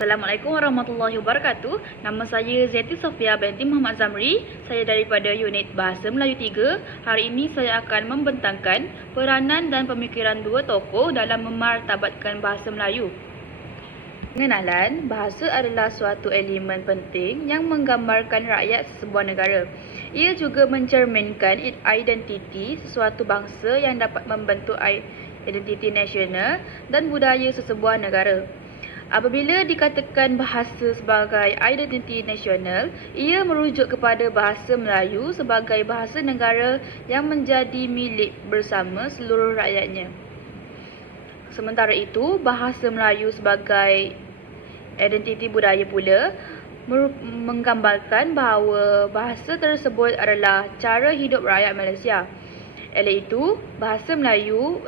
Assalamualaikum warahmatullahi wabarakatuh. Nama saya Zeti Sofia binti Muhammad Zamri. Saya daripada unit Bahasa Melayu 3. Hari ini saya akan membentangkan peranan dan pemikiran dua tokoh dalam memartabatkan bahasa Melayu. Pengenalan, bahasa adalah suatu elemen penting yang menggambarkan rakyat sebuah negara. Ia juga mencerminkan identiti sesuatu bangsa yang dapat membentuk identiti nasional dan budaya sesebuah negara. Apabila dikatakan bahasa sebagai identiti nasional, ia merujuk kepada bahasa Melayu sebagai bahasa negara yang menjadi milik bersama seluruh rakyatnya. Sementara itu, bahasa Melayu sebagai identiti budaya pula menggambarkan bahawa bahasa tersebut adalah cara hidup rakyat Malaysia. Oleh itu, bahasa Melayu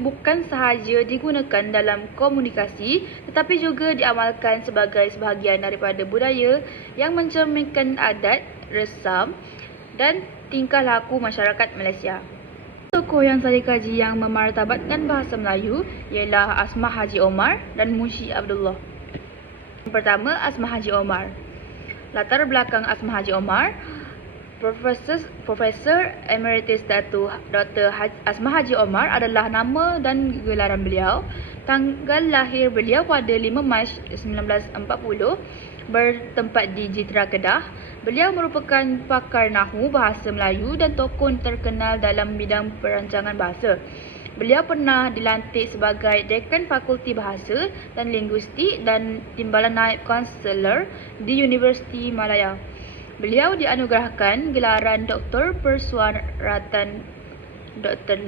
bukan sahaja digunakan dalam komunikasi tetapi juga diamalkan sebagai sebahagian daripada budaya yang mencerminkan adat, resam dan tingkah laku masyarakat Malaysia. Tokoh yang saya kaji yang memartabatkan bahasa Melayu ialah Asmah Haji Omar dan Munshi Abdullah. Yang pertama, Asmah Haji Omar. Latar belakang Asmah Haji Omar, Profesor Emeritus Dr. Asmah Haji Omar adalah nama dan gelaran beliau. Tanggal lahir beliau pada 5 Mac 1940, bertempat di Jitra, Kedah. Beliau merupakan pakar Nahu bahasa Melayu dan tokoh terkenal dalam bidang perancangan bahasa. Beliau pernah dilantik sebagai Dekan Fakulti Bahasa dan Linguistik dan Timbalan Naib Kaunselor di Universiti Malaya. Beliau dianugerahkan gelaran Doktor Persuaratan Dr.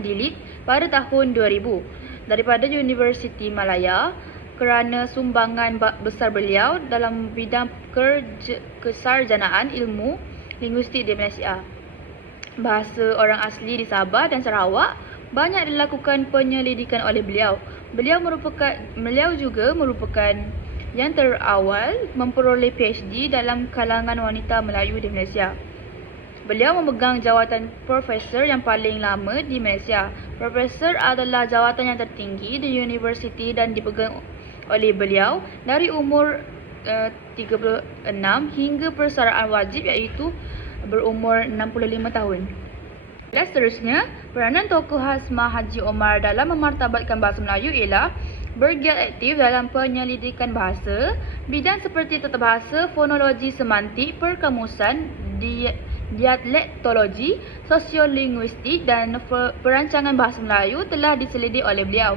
Dilit pada tahun 2000 daripada Universiti Malaya kerana sumbangan besar beliau dalam bidang kesarjanaan ilmu linguistik di Malaysia. Bahasa orang asli di Sabah dan Sarawak banyak dilakukan penyelidikan oleh beliau. Beliau juga merupakan yang terawal memperoleh PhD dalam kalangan wanita Melayu di Malaysia. Beliau memegang jawatan profesor yang paling lama di Malaysia. Profesor adalah jawatan yang tertinggi di universiti dan dipegang oleh beliau dari umur 36 hingga persaraan wajib iaitu berumur 65 tahun. Seterusnya, peranan tokoh Asmah Haji Omar dalam memartabatkan bahasa Melayu ialah bergiat aktif dalam penyelidikan bahasa, bidang seperti tata bahasa, fonologi semantik, perkamusan, dialektologi, sosiolinguistik dan perancangan bahasa Melayu telah diselidik oleh beliau.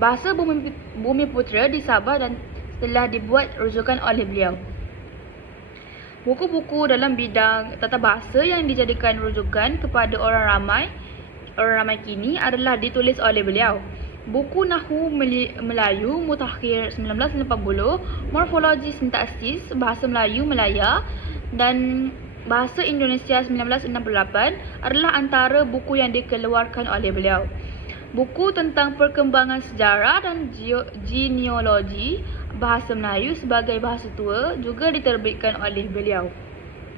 Bahasa Bumi Putera di Sabah dan telah dibuat rujukan oleh beliau. Buku-buku dalam bidang tata bahasa yang dijadikan rujukan kepada orang ramai kini adalah ditulis oleh beliau. Buku Nahu Melayu Mutakhir 1980, Morfologi Sintaksis Bahasa Melayu Melaya dan Bahasa Indonesia 1968 adalah antara buku yang dikeluarkan oleh beliau. Buku tentang perkembangan sejarah dan genealogi bahasa Melayu sebagai bahasa tua juga diterbitkan oleh beliau.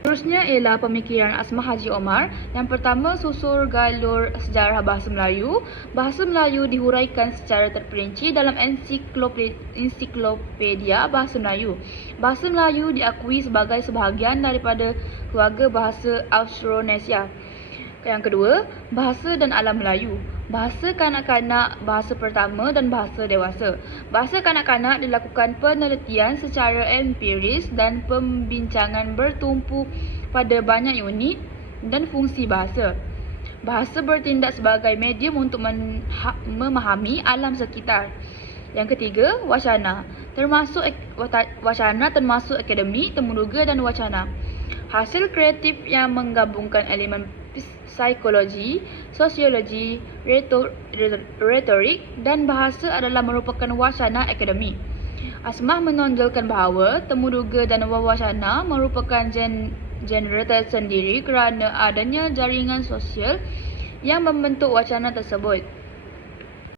Seterusnya ialah pemikiran Asmah Haji Omar. Yang pertama, susur galur sejarah bahasa Melayu. Bahasa Melayu dihuraikan secara terperinci dalam ensiklopedia Bahasa Melayu. Bahasa Melayu diakui sebagai sebahagian daripada keluarga bahasa Austronesia. Yang kedua, bahasa dan alam Melayu. Bahasa kanak-kanak, bahasa pertama dan bahasa dewasa. Bahasa kanak-kanak dilakukan penelitian secara empiris dan pembincangan bertumpu pada banyak unit dan fungsi bahasa. Bahasa bertindak sebagai medium untuk memahami alam sekitar. Yang ketiga, wacana. Wacana termasuk akademik, temuruga dan wacana. Hasil kreatif yang menggabungkan elemen psikologi, sosiologi, retorik dan bahasa adalah merupakan wacana akademik. Asmah menonjolkan bahawa temuduga dan wacana merupakan genre tersendiri kerana adanya jaringan sosial yang membentuk wacana tersebut.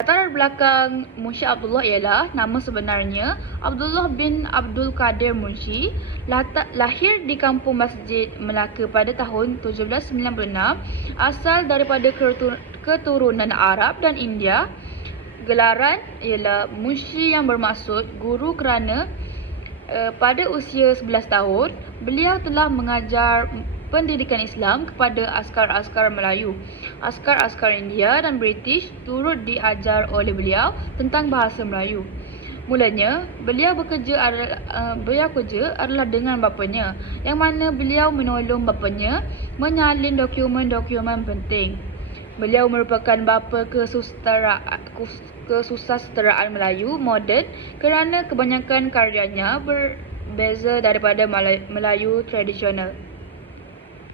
Latar belakang Munshi Abdullah ialah nama sebenarnya Abdullah bin Abdul Qadir Munshi. Lahir di kampung Masjid Melaka pada tahun 1796. Asal daripada keturunan Arab dan India. Gelaran ialah munshi yang bermaksud guru kerana pada usia 11 tahun, beliau telah mengajar pendidikan Islam kepada askar-askar Melayu. Askar-askar India dan British turut diajar oleh beliau tentang bahasa Melayu. Mulanya, beliau bekerja adalah dengan bapanya, yang mana beliau menolong bapanya menyalin dokumen-dokumen penting. Beliau merupakan bapa kesusasteraan Melayu moden kerana kebanyakan karyanya berbeza daripada Melayu tradisional.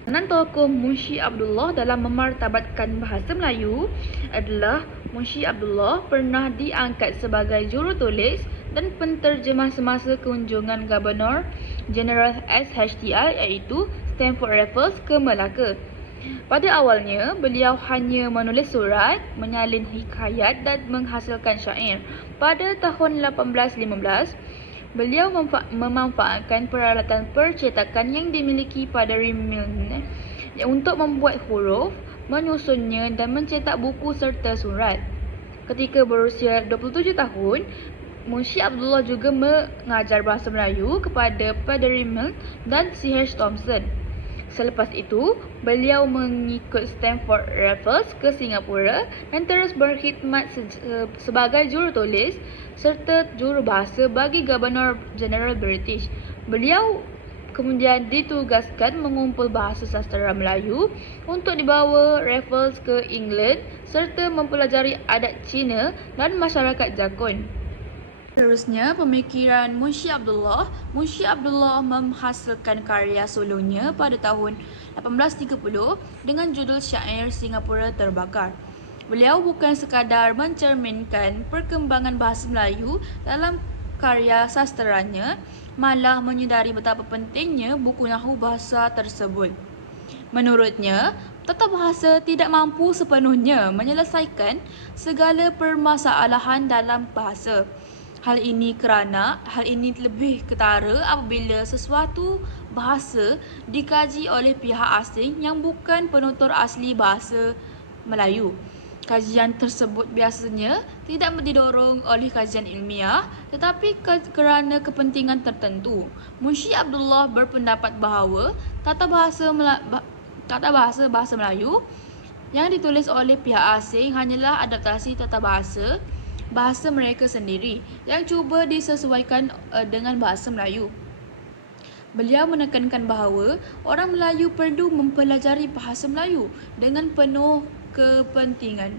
Peranan tokoh Munshi Abdullah dalam memartabatkan bahasa Melayu adalah Munshi Abdullah pernah diangkat sebagai jurutulis dan penterjemah semasa kunjungan Gubernur Jeneral SHTI iaitu Stamford Raffles ke Melaka. Pada awalnya, beliau hanya menulis surat, menyalin hikayat dan menghasilkan syair. Pada tahun 1815, beliau memanfaatkan peralatan percetakan yang dimiliki pada Rimilne untuk membuat huruf, menyusunnya dan mencetak buku serta surat. Ketika berusia 27 tahun, Munshi Abdullah juga mengajar bahasa Melayu kepada Padri Milne dan C.H. Thompson. Selepas itu, beliau mengikut Stamford Raffles ke Singapura dan terus berkhidmat sebagai jurutulis serta jurubahasa bagi Gubernur Jeneral British. Beliau kemudian ditugaskan mengumpul bahasa sastera Melayu untuk dibawa Raffles ke England serta mempelajari adat Cina dan masyarakat Jakun. Seterusnya, pemikiran Munshi Abdullah. Munshi Abdullah menghasilkan karya solonya pada tahun 1830 dengan judul Syair Singapura Terbakar. Beliau bukan sekadar mencerminkan perkembangan bahasa Melayu dalam karya sasteranya, malah menyedari betapa pentingnya buku nahu bahasa tersebut. Menurutnya, tata bahasa tidak mampu sepenuhnya menyelesaikan segala permasalahan dalam bahasa. Hal ini lebih ketara apabila sesuatu bahasa dikaji oleh pihak asing yang bukan penutur asli bahasa Melayu. Kajian tersebut biasanya tidak didorong oleh kajian ilmiah tetapi kerana kepentingan tertentu. Munshi Abdullah berpendapat bahawa tata bahasa Melayu yang ditulis oleh pihak asing hanyalah adaptasi tata bahasa mereka sendiri yang cuba disesuaikan dengan bahasa Melayu. Beliau menekankan bahawa orang Melayu perlu mempelajari bahasa Melayu dengan penuh kepentingan.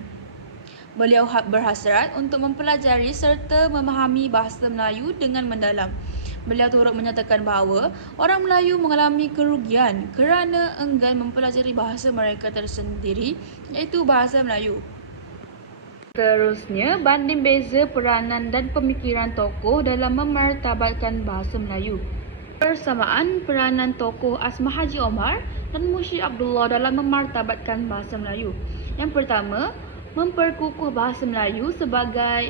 Beliau berhasrat untuk mempelajari serta memahami bahasa Melayu dengan mendalam. Beliau turut menyatakan bahawa orang Melayu mengalami kerugian kerana enggan mempelajari bahasa mereka tersendiri iaitu bahasa Melayu. Seterusnya, banding beza peranan dan pemikiran tokoh dalam memartabatkan bahasa Melayu. Persamaan peranan tokoh Asma Haji Omar dan Munshi Abdullah dalam memartabatkan bahasa Melayu. Yang pertama, memperkukuh bahasa Melayu sebagai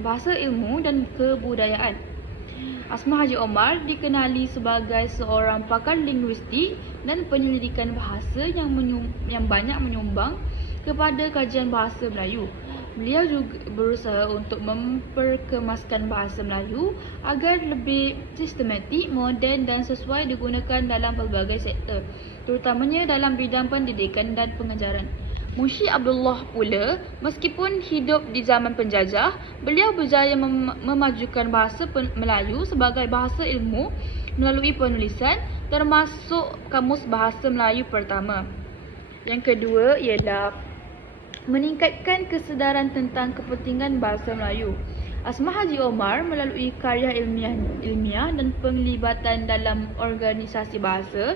bahasa ilmu dan kebudayaan. Asma Haji Omar dikenali sebagai seorang pakar linguistik dan penyelidikan bahasa yang banyak menyumbang kepada kajian bahasa Melayu. Beliau juga berusaha untuk memperkemaskan bahasa Melayu agar lebih sistematik, moden dan sesuai digunakan dalam pelbagai sektor, terutamanya dalam bidang pendidikan dan pengajaran. Munshi Abdullah pula, meskipun hidup di zaman penjajah, beliau berjaya memajukan bahasa Melayu sebagai bahasa ilmu melalui penulisan, termasuk Kamus Bahasa Melayu pertama. Yang kedua ialah meningkatkan kesedaran tentang kepentingan bahasa Melayu. Asma Haji Omar melalui karya ilmiah dan penglibatan dalam organisasi bahasa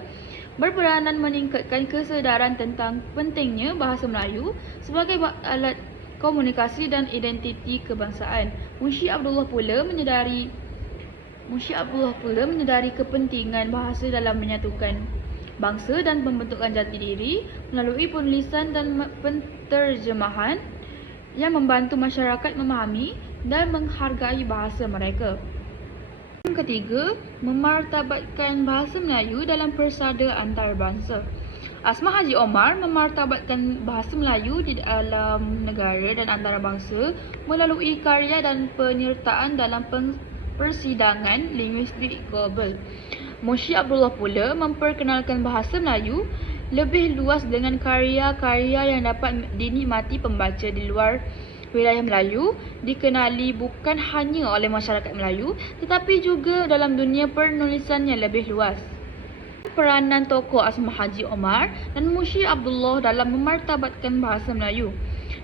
berperanan meningkatkan kesedaran tentang pentingnya bahasa Melayu sebagai alat komunikasi dan identiti kebangsaan. Munshi Abdullah pula menyedari kepentingan bahasa dalam menyatukan bangsa dan pembentukan jati diri melalui penulisan dan penterjemahan yang membantu masyarakat memahami dan menghargai bahasa mereka. Yang ketiga, memartabatkan bahasa Melayu dalam persada antarabangsa. Asma Haji Omar memartabatkan bahasa Melayu di dalam negara dan antarabangsa melalui karya dan penyertaan dalam persidangan linguistik global. Munshi Abdullah pula memperkenalkan bahasa Melayu lebih luas dengan karya-karya yang dapat dinikmati pembaca di luar wilayah Melayu, dikenali bukan hanya oleh masyarakat Melayu tetapi juga dalam dunia penulisan yang lebih luas. Peranan tokoh Asma Haji Omar dan Munshi Abdullah dalam memartabatkan bahasa Melayu.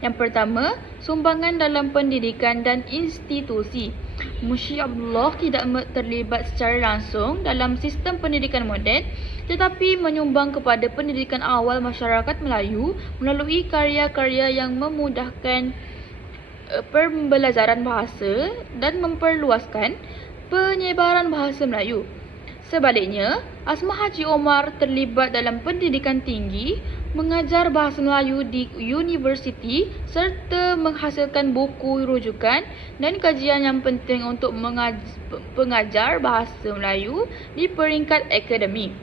Yang pertama, sumbangan dalam pendidikan dan institusi. Munshi Abdullah tidak terlibat secara langsung dalam sistem pendidikan moden tetapi menyumbang kepada pendidikan awal masyarakat Melayu melalui karya-karya yang memudahkan pembelajaran bahasa dan memperluaskan penyebaran bahasa Melayu. Sebaliknya, Asma Haji Omar terlibat dalam pendidikan tinggi, mengajar bahasa Melayu di universiti serta menghasilkan buku rujukan dan kajian yang penting untuk pengajar bahasa Melayu di peringkat akademik.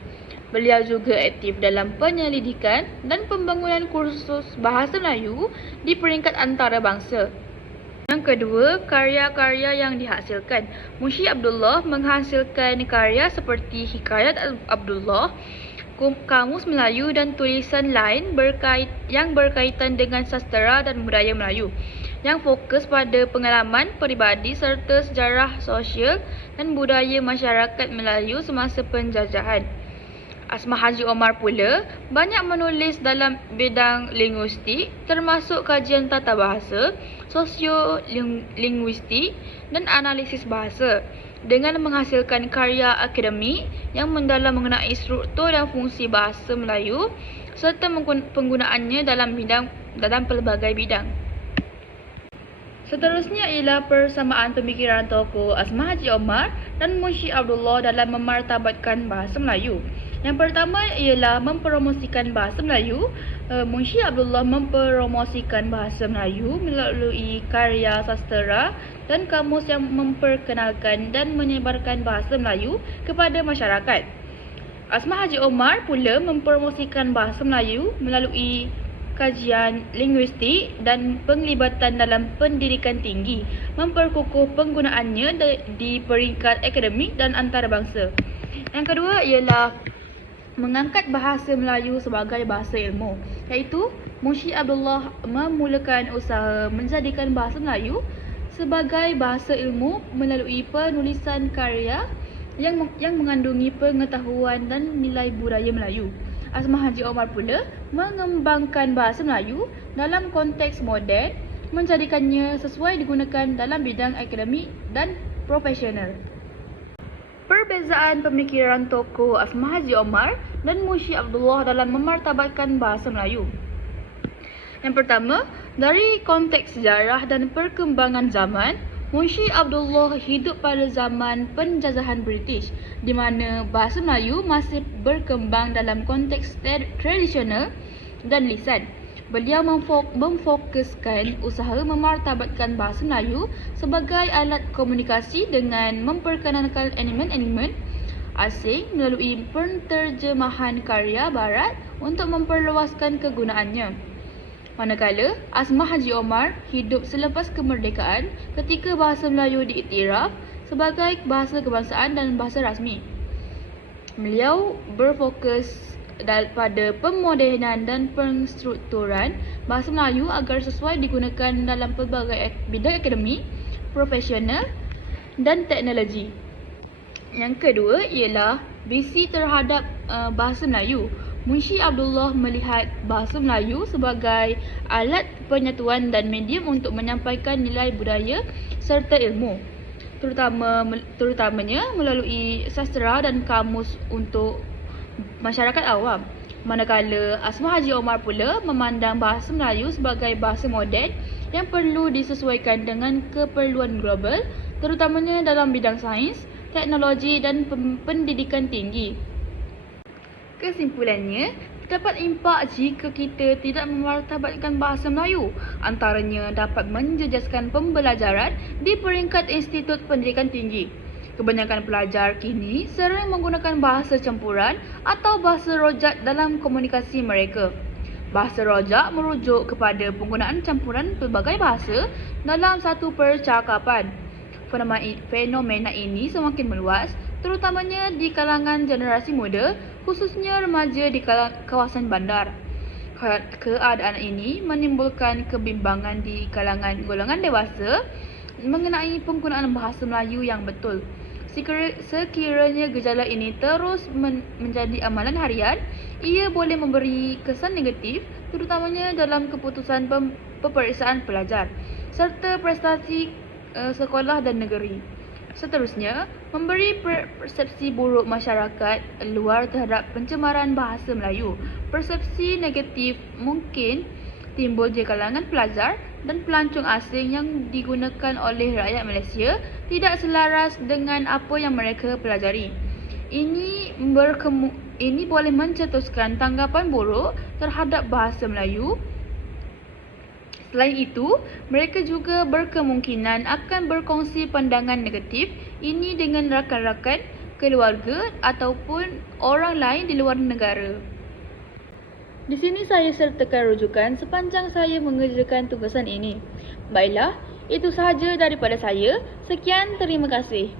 Beliau juga aktif dalam penyelidikan dan pembangunan kursus bahasa Melayu di peringkat antarabangsa. Yang kedua, karya-karya yang dihasilkan. Munshi Abdullah menghasilkan karya seperti Hikayat Abdullah, Kamus Melayu dan tulisan lain yang berkaitan dengan sastera dan budaya Melayu yang fokus pada pengalaman peribadi serta sejarah sosial dan budaya masyarakat Melayu semasa penjajahan. Asma Haji Omar pula banyak menulis dalam bidang linguistik termasuk kajian tata bahasa, sosiolinguistik dan analisis bahasa dengan menghasilkan karya akademik yang mendalam mengenai struktur dan fungsi bahasa Melayu serta penggunaannya dalam pelbagai bidang. Seterusnya ialah persamaan pemikiran tokoh Asma Haji Omar dan Munshi Abdullah dalam memartabatkan bahasa Melayu. Yang pertama ialah mempromosikan bahasa Melayu. Munshi Abdullah mempromosikan bahasa Melayu melalui karya sastera dan kamus yang memperkenalkan dan menyebarkan bahasa Melayu kepada masyarakat. Asma Haji Omar pula mempromosikan bahasa Melayu melalui kajian linguistik dan penglibatan dalam pendidikan tinggi, memperkukuh penggunaannya di peringkat akademik dan antarabangsa. Yang kedua ialah mengangkat bahasa Melayu sebagai bahasa ilmu, iaitu Munshi Abdullah memulakan usaha menjadikan bahasa Melayu sebagai bahasa ilmu melalui penulisan karya yang mengandungi pengetahuan dan nilai budaya Melayu. Asma Haji Omar pula mengembangkan bahasa Melayu dalam konteks moden, menjadikannya sesuai digunakan dalam bidang akademik dan profesional. Perbezaan pemikiran tokoh Asma Haji Omar dan Munshi Abdullah dalam memartabatkan bahasa Melayu. Yang pertama, dari konteks sejarah dan perkembangan zaman, Munshi Abdullah hidup pada zaman penjajahan British di mana bahasa Melayu masih berkembang dalam konteks tradisional dan lisan. Beliau memfokuskan usaha memartabatkan bahasa Melayu sebagai alat komunikasi dengan memperkenalkan elemen-elemen asing melalui penterjemahan karya barat untuk memperluaskan kegunaannya. Manakala Asma Haji Omar hidup selepas kemerdekaan ketika bahasa Melayu diiktiraf sebagai bahasa kebangsaan dan bahasa rasmi. Beliau berfokus pada pemodenan dan penstrukturan bahasa Melayu agar sesuai digunakan dalam pelbagai bidang akademik, profesional dan teknologi. Yang kedua ialah visi terhadap bahasa Melayu. Munshi Abdullah melihat bahasa Melayu sebagai alat penyatuan dan medium untuk menyampaikan nilai budaya serta ilmu, terutamanya melalui sastera dan kamus untuk masyarakat awam. Manakala Asma Haji Omar pula memandang bahasa Melayu sebagai bahasa moden yang perlu disesuaikan dengan keperluan global, terutamanya dalam bidang sains, teknologi dan pendidikan tinggi. Kesimpulannya, terdapat impak jika kita tidak memartabatkan bahasa Melayu. Antaranya dapat menjejaskan pembelajaran di peringkat institut pendidikan tinggi. Kebanyakan pelajar kini sering menggunakan bahasa campuran atau bahasa rojak dalam komunikasi mereka. Bahasa rojak merujuk kepada penggunaan campuran pelbagai bahasa dalam satu percakapan. Fenomena ini semakin meluas, terutamanya di kalangan generasi muda, khususnya remaja di kawasan bandar. Keadaan ini menimbulkan kebimbangan di kalangan golongan dewasa mengenai penggunaan bahasa Melayu yang betul. Sekiranya gejala ini terus menjadi amalan harian, ia boleh memberi kesan negatif terutamanya dalam keputusan peperiksaan pelajar serta prestasi sekolah dan negeri. Seterusnya, memberi persepsi buruk masyarakat luar terhadap pencemaran bahasa Melayu. Persepsi negatif mungkin timbul di kalangan pelajar dan pelancong asing yang digunakan oleh rakyat Malaysia tidak selaras dengan apa yang mereka pelajari. Ini boleh mencetuskan tanggapan buruk terhadap bahasa Melayu. Selain itu, mereka juga berkemungkinan akan berkongsi pandangan negatif ini dengan rakan-rakan, keluarga ataupun orang lain di luar negara. Di sini saya sertakan rujukan sepanjang saya mengerjakan tugasan ini. Baiklah, itu sahaja daripada saya. Sekian, terima kasih.